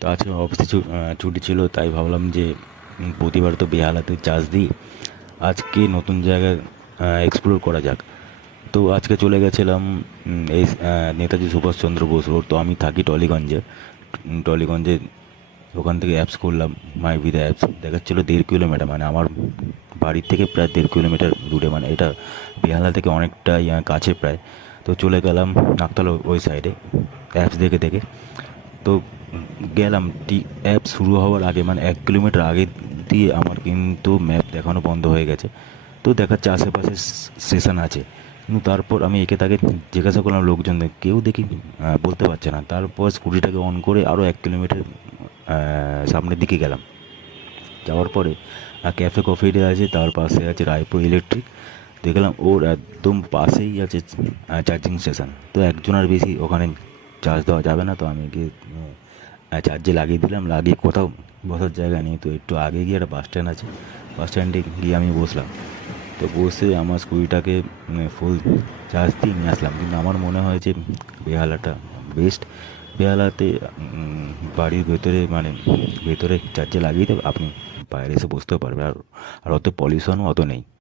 তো আজকে অফিসে ছুটি ছিল, তাই ভাবলাম যে প্রতিবার তো বেহালাতে চার্জ দিই, আজকে নতুন জায়গায় এক্সপ্লোর করা যাক। তো আজকে চলে গেছিলাম এই নেতাজি সুভাষচন্দ্র বোস রোড। তো আমি থাকি টলিগঞ্জে। টলিগঞ্জে ওখান থেকে অ্যাপস করলাম, মাই ভিদা অ্যাপস দেখাচ্ছিলো 1.5 কিলোমিটার, মানে আমার বাড়ির থেকে প্রায় 1.5 কিলোমিটার দূরে, মানে এটা বেহালা থেকে অনেকটা কাছে প্রায়। তো চলে গেলাম নাকতলা ওই সাইডে অ্যাপস দেখে দেখে। তো গেলাম ঠিক অ্যাপ শুরু হওয়ার আগে, মানে 1 কিলোমিটার আগে দিয়ে আমার কিন্তু ম্যাপ দেখানো বন্ধ হয়ে গেছে। তো দেখাচ্ছে আশেপাশে স্টেশন আছে, কিন্তু তারপর আমি একে তাকে জিজ্ঞাসা করলাম লোকজনদের, কেউ দেখি বলতে পারছে না। তারপর স্কুটিটাকে অন করে আরও 1 কিলোমিটার সামনের দিকে গেলাম। যাওয়ার পরে ক্যাফে কফি ডে আছে, তার পাশে আছে রায়পুর ইলেকট্রিক। দেখলাম ওর একদম পাশেই আছে চার্জিং স্টেশন। তো একজনের বেশি ওখানে চার্জ দেওয়া যাবে না, তো আমি গিয়ে চার্জে লাগিয়ে দিলাম। লাগিয়ে কোথাও বসার জায়গা নেই, তো একটু আগে গিয়ে একটা বাস স্ট্যান্ড আছে, বাস স্ট্যান্ডে গিয়ে আমি বসলাম। তো বসে আমার স্কুটিটাকে ফুল চার্জ দিয়ে নিয়ে আসলাম। কিন্তু আমার মনে হয় যে বেহালাটা বেস্ট। বেহালাতে বাড়ির ভেতরে, মানে ভেতরে চার্জে লাগিয়ে দেবে, আপনি বাইরে এসে বসতেও পারবেন। আর আর অত পলিউশনও অত নেই।